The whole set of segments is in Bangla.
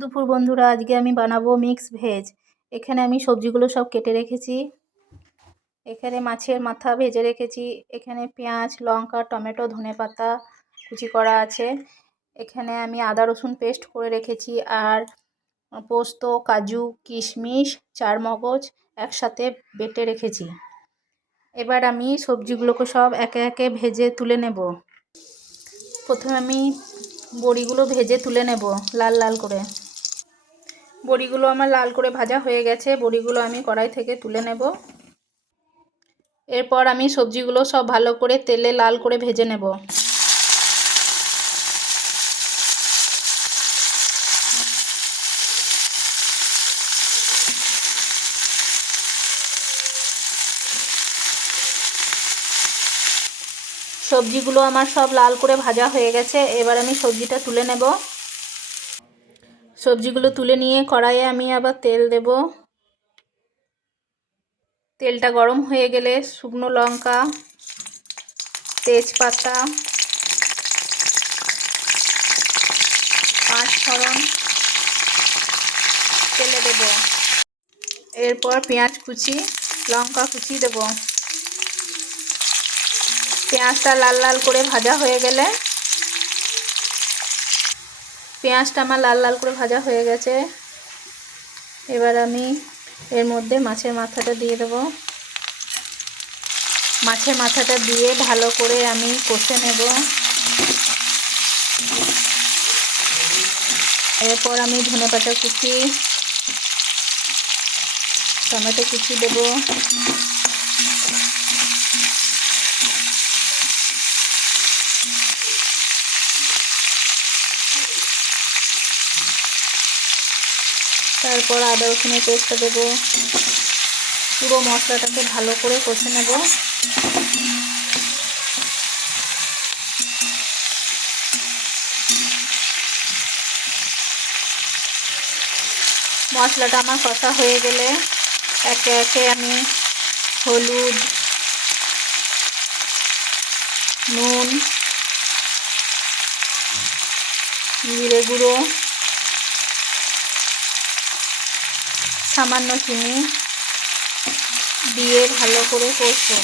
দুপুর বন্ধুরা, আজকে আমি বানাবো মিক্স ভেজ। এখানে আমি সবজিগুলো সব কেটে রেখেছি। এখানে মাছের মাথা ভেজে রেখেছি। এখানে পেঁয়াজ, লঙ্কা, টমেটো, ধনেপাতা কুচি করা আছে। এখানে আমি আদা রসুন পেস্ট করে রেখেছি। আর পোস্ত, কাজু, কিশমিশ, চারমগজ একসাথে বেটে রেখেছি। এবার আমি সবজিগুলোকে সব একে একে ভেজে তুলে নেব। প্রথমে আমি বড়িগুলো ভেজে তুলে নেব লাল লাল করে। বড়িগুলো আমার লাল করে ভাজা হয়ে গেছে। বড়িগুলো আমি কড়াই থেকে তুলে নেব। এরপর আমি সবজিগুলো সব ভালো করে তেলে লাল করে ভেজে নেব। সবজিগুলো আমার সব লাল করে ভাজা হয়ে গেছে। এবার আমি সবজিটা তুলে নেব। সবজিগুলো তুলে নিয়ে কড়াইয়ে আমি আবার তেল দেব। তেলটা গরম হয়ে গেলে শুকনো লঙ্কা, তেজপাতা, পাঁচফোড়ন তেলে দেব। এরপর পেঁয়াজ কুচি, লঙ্কা কুচি দেব। পেঁয়াজটা লাল লাল করে ভাজা হয়ে গেলে, পেঁয়াজটা আমার লাল লাল করে ভাজা হয়ে গেছে। এবার আমি এর মধ্যে মাছের মাথাটা দিয়ে দেব। মাছের মাথাটা দিয়ে ভালো করে আমি কষে নেব। এরপর আমি ধনেপাতা কুচি, টমেটো কুচি দেব। তারপর আদা রসুনের পেস্টটা দেব। পুরো মশলাটাকে ভালো করে কষে নেব। মশলাটা আমার কষা হয়ে গেলে একে একে আমি হলুদ, নুন, জিরে গুঁড়ো, সামান্য চিনি দিয়ে ভালো করে কষবো।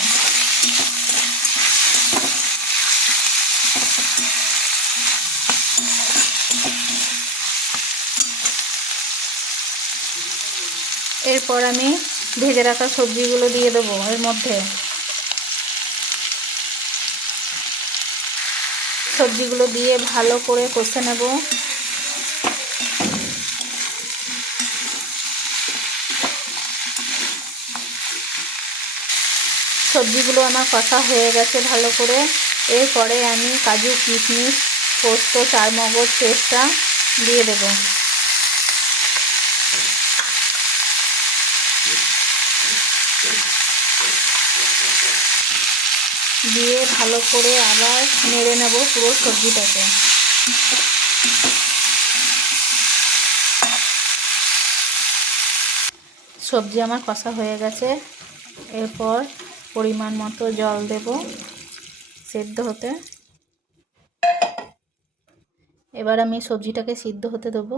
এরপর আমি ভেজে রাখা সবজিগুলো দিয়ে দেবো এর মধ্যে। সবজিগুলো দিয়ে ভালো করে কষে নেব। সবজিগুলো আমার কষা হয়ে গেছে ভালো করে। এরপরে আমি কাজু, কিশমিশ, পোস্ত, চারমগজ পেস্টটা দিয়ে দেব। দিয়ে ভালো করে আবার নেড়ে নেব পুরো সবজিটাকে। সবজি আমার কষা হয়ে গেছে। এরপর পরিমাণ মতো জল দেব সেদ্ধ হতে। এবার আমি সবজিটাকে সিদ্ধ হতে দেবো।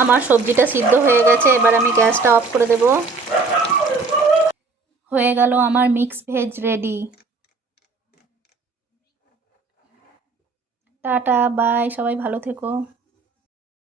আমার সবজিটা সিদ্ধ হয়ে গেছে। এবার আমি গ্যাসটা অফ করে দেব। হয়ে গেল আমার mix veg ready. Tata, bye, সবাই ভালো থেকো।